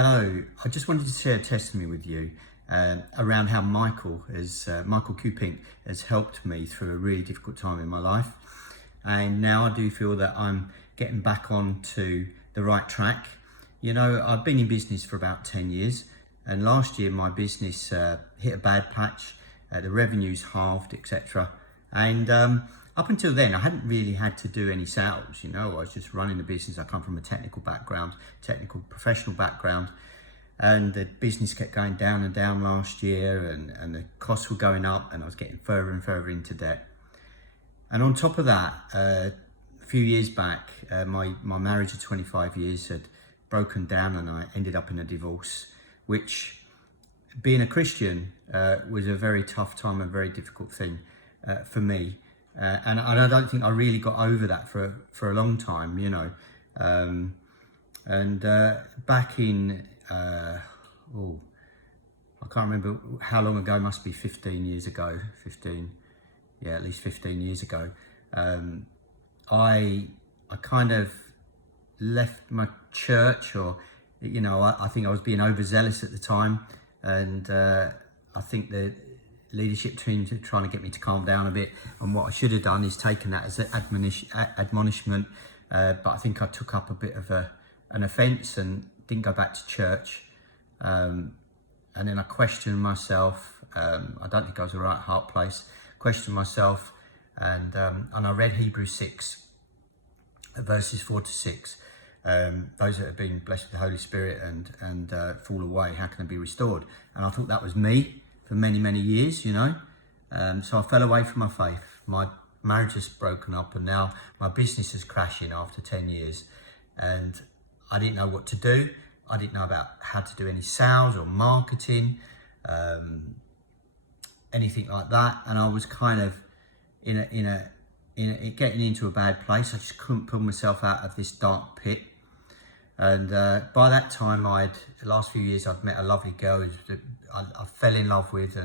Hello, I just wanted to share a testimony with you around how Michael Kupink has helped me through a really difficult time in my life. And now I do feel that I'm getting back onto the right track. You know, I've been in business for about 10 years, and last year my business hit a bad patch, the revenues halved, etc. And up until then, I hadn't really had to do any sales. You know, I was just running the business. I come from a technical professional background, and the business kept going down and down last year, and the costs were going up, and I was getting further and further into debt. And on top of that, a few years back, my marriage of 25 years had broken down, and I ended up in a divorce, which, being a Christian, was a very tough time, a very difficult thing for me. And I don't think I really got over that for a long time, you know. Back in, I can't remember how long ago, must be 15 years ago, at least 15 years ago, I kind of left my church, or, you know, I think I was being overzealous at the time, and I think the leadership team trying to get me to calm down a bit, and what I should have done is taken that as an admonishment, but I think I took up a bit of an offence and didn't go back to church, and then I questioned myself. I don't think I was the right heart place. Questioned myself, and I read Hebrews 6 verses 4-6. Those that have been blessed with the Holy Spirit and fall away, how can they be restored? And I thought that was me for many years, you know. So I fell away from my faith. My marriage has broken up, and now my business is crashing after 10 years. And I didn't know what to do. I didn't know about how to do any sales or marketing, anything like that. And I was kind of getting into a bad place. I just couldn't pull myself out of this dark pit. And by that time, the last few years, I'd met a lovely girl who I fell in love with,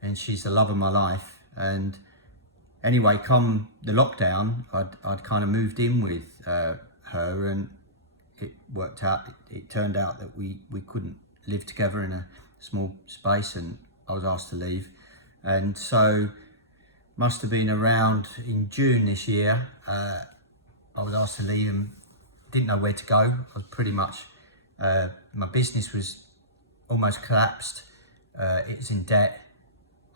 and she's the love of my life. And anyway, come the lockdown, I'd kind of moved in with her, and it worked out. It turned out that we couldn't live together in a small space, and I was asked to leave. And so must have been around in June this year, I was asked to leave and didn't know where to go. I was pretty much, my business was almost collapsed. It was in debt.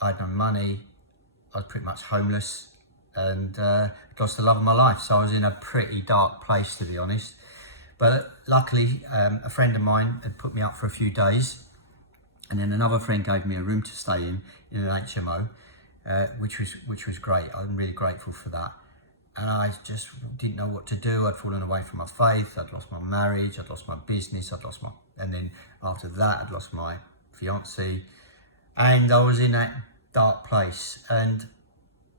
I had no money. I was pretty much homeless, and lost the love of my life. So I was in a pretty dark place, to be honest. But luckily, a friend of mine had put me up for a few days, and then another friend gave me a room to stay in an HMO, which was great. I'm really grateful for that. And I just didn't know what to do. I'd fallen away from my faith. I'd lost my marriage. I'd lost my business. And then after that, I'd lost my fiancée. And I was in that dark place. And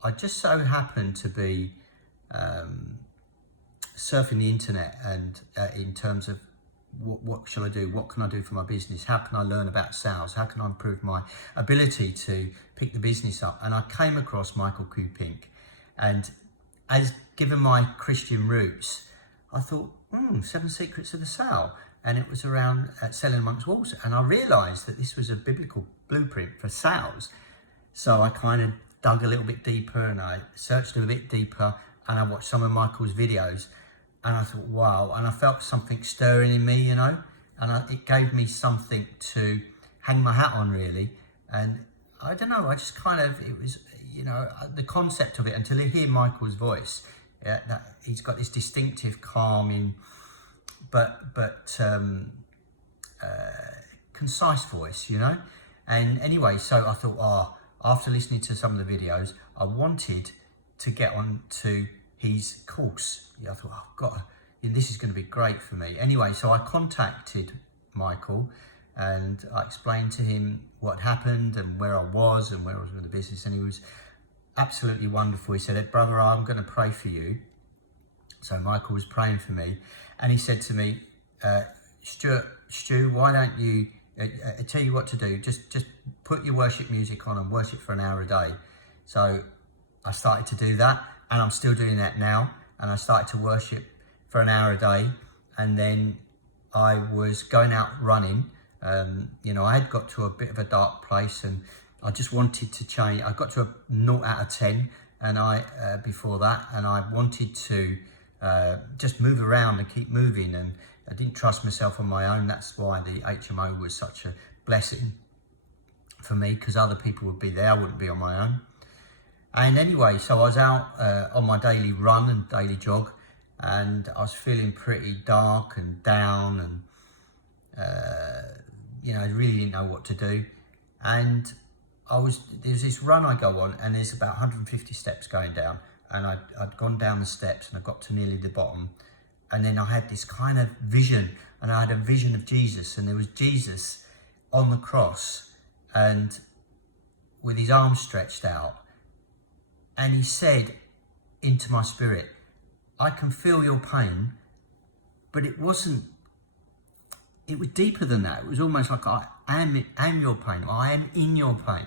I just so happened to be surfing the internet, and in terms of what shall I do? What can I do for my business? How can I learn about sales? How can I improve my ability to pick the business up? And I came across Michael Kupink, and as given my Christian roots, I thought, 7 Secrets of the Sale. And it was around selling amongst wolves. And I realised that this was a biblical blueprint for sales. So I kind of dug a little bit deeper, and I searched a bit deeper, and I watched some of Michael's videos, and I thought, wow. And I felt something stirring in me, you know, and it gave me something to hang my hat on, really. And I don't know, I just kind of, it was, you know, the concept of it, until you hear Michael's voice, that he's got this distinctive, calming, but concise voice, you know. And anyway, so I thought, after listening to some of the videos, I wanted to get on to his course. I thought, this is going to be great for me. Anyway, so I contacted Michael, and I explained to him what happened and where I was and where I was with the business, and he was absolutely wonderful. He said, "Brother, I'm going to pray for you." So Michael was praying for me, and he said to me, Stu, why don't you, I tell you what to do, just put your worship music on and worship for an hour a day. So I started to do that, and I'm still doing that now. And I started to worship for an hour a day, and then I was going out running. You know, I had got to a bit of a dark place, and I just wanted to change. I got to a 0 out of 10, and before that, and I wanted to just move around and keep moving, and I didn't trust myself on my own. That's why the HMO was such a blessing for me, because other people would be there, I wouldn't be on my own. And anyway, so I was out on my daily run and daily jog, and I was feeling pretty dark and down, and you know, I really didn't know what to do. And there's this run I go on, and there's about 150 steps going down, and I'd gone down the steps, and I got to nearly the bottom, and then I had this kind of vision, and I had a vision of Jesus, and there was Jesus on the cross, and with his arms stretched out, and he said into my spirit, I can feel your pain. But it wasn't, it was deeper than that. It was almost like, I am your pain. I am in your pain.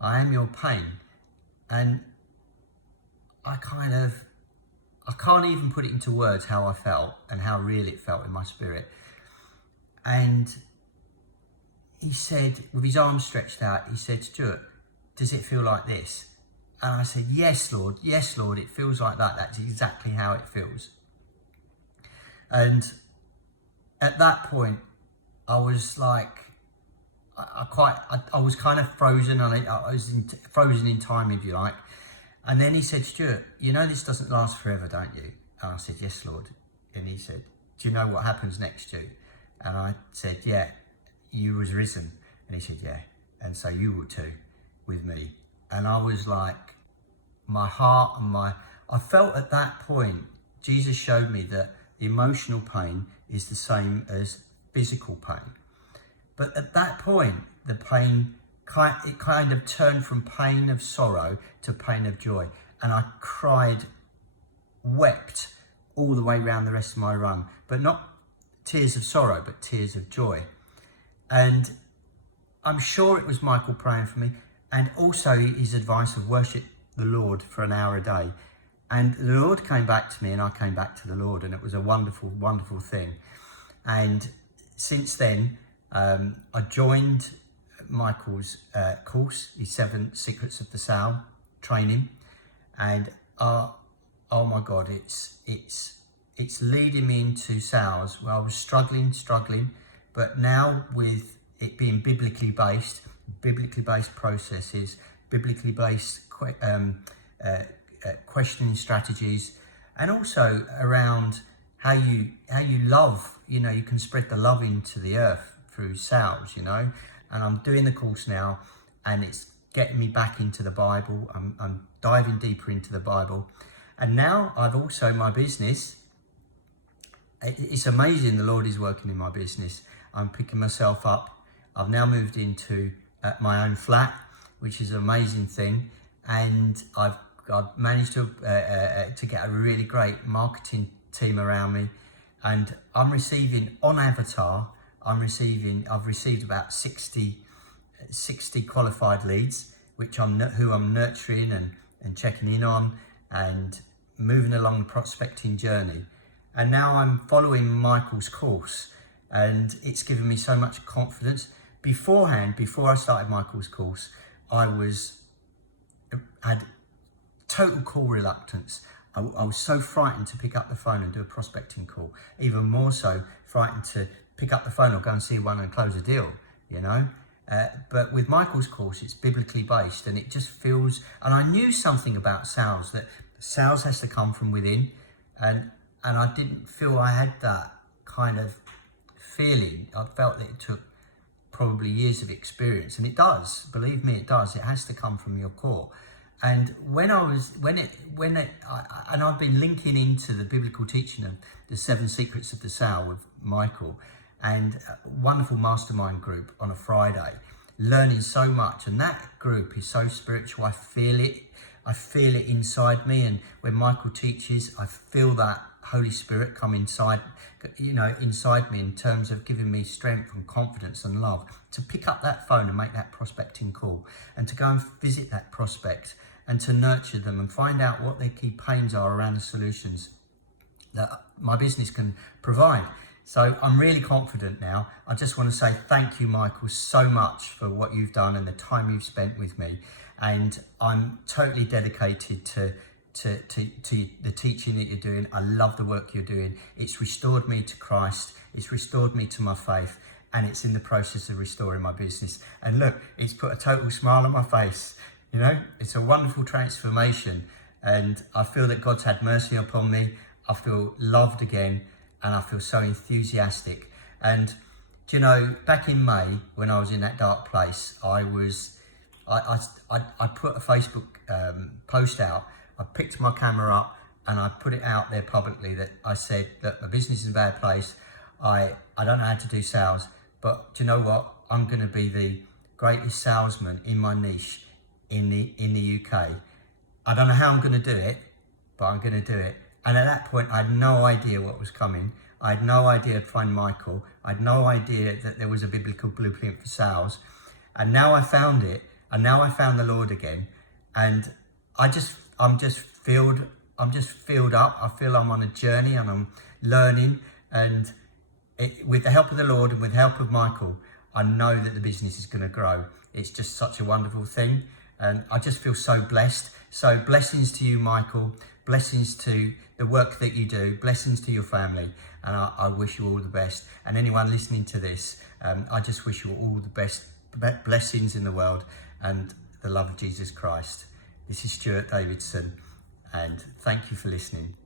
I am your pain. And I can't even put it into words how I felt and how real it felt in my spirit. And he said, with his arms stretched out, he said, Stuart, does it feel like this? And I said, yes, Lord, it feels like that. That's exactly how it feels. And at that point, I was like, I was kind of frozen. I was frozen in time, if you like. And then he said, Stuart, you know this doesn't last forever, don't you? And I said, yes, Lord. And he said, do you know what happens next, Stu? And I said, yeah, you was risen. And he said, yeah, and so you will too with me. And I was like, my heart and I felt at that point, Jesus showed me that emotional pain is the same as physical pain. But at that point, the pain, it kind of turned from pain of sorrow to pain of joy. And I cried, wept all the way around the rest of my run, but not tears of sorrow, but tears of joy. And I'm sure it was Michael praying for me, and also his advice of worship the Lord for an hour a day. And the Lord came back to me, and I came back to the Lord, and it was a wonderful, wonderful thing. And since then, I joined Michael's course, his 7 Secrets of the Sale training, and oh my God, it's leading me into sales where I was struggling, but now with it being biblically based processes, biblically based questioning strategies, and also around how you love, you know, you can spread the love into the earth through sales, you know. And I'm doing the course now, and it's getting me back into the Bible. I'm diving deeper into the Bible. And now I've also, my business, it's amazing the Lord is working in my business. I'm picking myself up. I've now moved into my own flat, which is an amazing thing. And I've managed to get a really great marketing team around me. And I'm receiving, on Avatar, I've received about 60 qualified leads, who I'm nurturing and checking in on and moving along the prospecting journey. And now I'm following Michael's course, and it's given me so much confidence. Before I started Michael's course, I had total call reluctance. I was so frightened to pick up the phone and do a prospecting call, even more so frightened to pick up the phone or go and see one and close a deal, you know. But with Michael's course, it's biblically based, and it just feels, and I knew something about sales, that sales has to come from within, and I didn't feel I had that kind of feeling. I felt that it took probably years of experience, and it does, believe me, it does. It has to come from your core. And I've been linking into the biblical teaching of the 7 Secrets of the Sale with Michael, and a wonderful mastermind group on a Friday, learning so much. And that group is so spiritual. I feel it inside me. And when Michael teaches, I feel that Holy Spirit come inside me, in terms of giving me strength and confidence and love to pick up that phone and make that prospecting call, and to go and visit that prospect and to nurture them and find out what their key pains are around the solutions that my business can provide. So I'm really confident now. I just want to say thank you, Michael, so much for what you've done and the time you've spent with me. And I'm totally dedicated to the teaching that you're doing. I love the work you're doing. It's restored me to Christ. It's restored me to my faith. And it's in the process of restoring my business. And look, it's put a total smile on my face. You know, it's a wonderful transformation. And I feel that God's had mercy upon me. I feel loved again. And I feel so enthusiastic. And, do you know, back in May, when I was in that dark place, I put a Facebook post out. I picked my camera up and I put it out there publicly that I said that my business is in a bad place. I don't know how to do sales, but do you know what? I'm going to be the greatest salesman in my niche in the UK. I don't know how I'm going to do it, but I'm going to do it. And at that point, I had no idea what was coming. I had no idea to find Michael. I had no idea that there was a biblical blueprint for sales. And now I found it. And now I found the Lord again. And I'm just filled up. I feel I'm on a journey and I'm learning. And with the help of the Lord and with the help of Michael, I know that the business is going to grow. It's just such a wonderful thing. And I just feel so blessed. So blessings to you, Michael. Blessings to the work that you do. Blessings to your family. And I wish you all the best. And anyone listening to this, I just wish you all the best blessings in the world and the love of Jesus Christ. This is Stuart Davidson, and thank you for listening.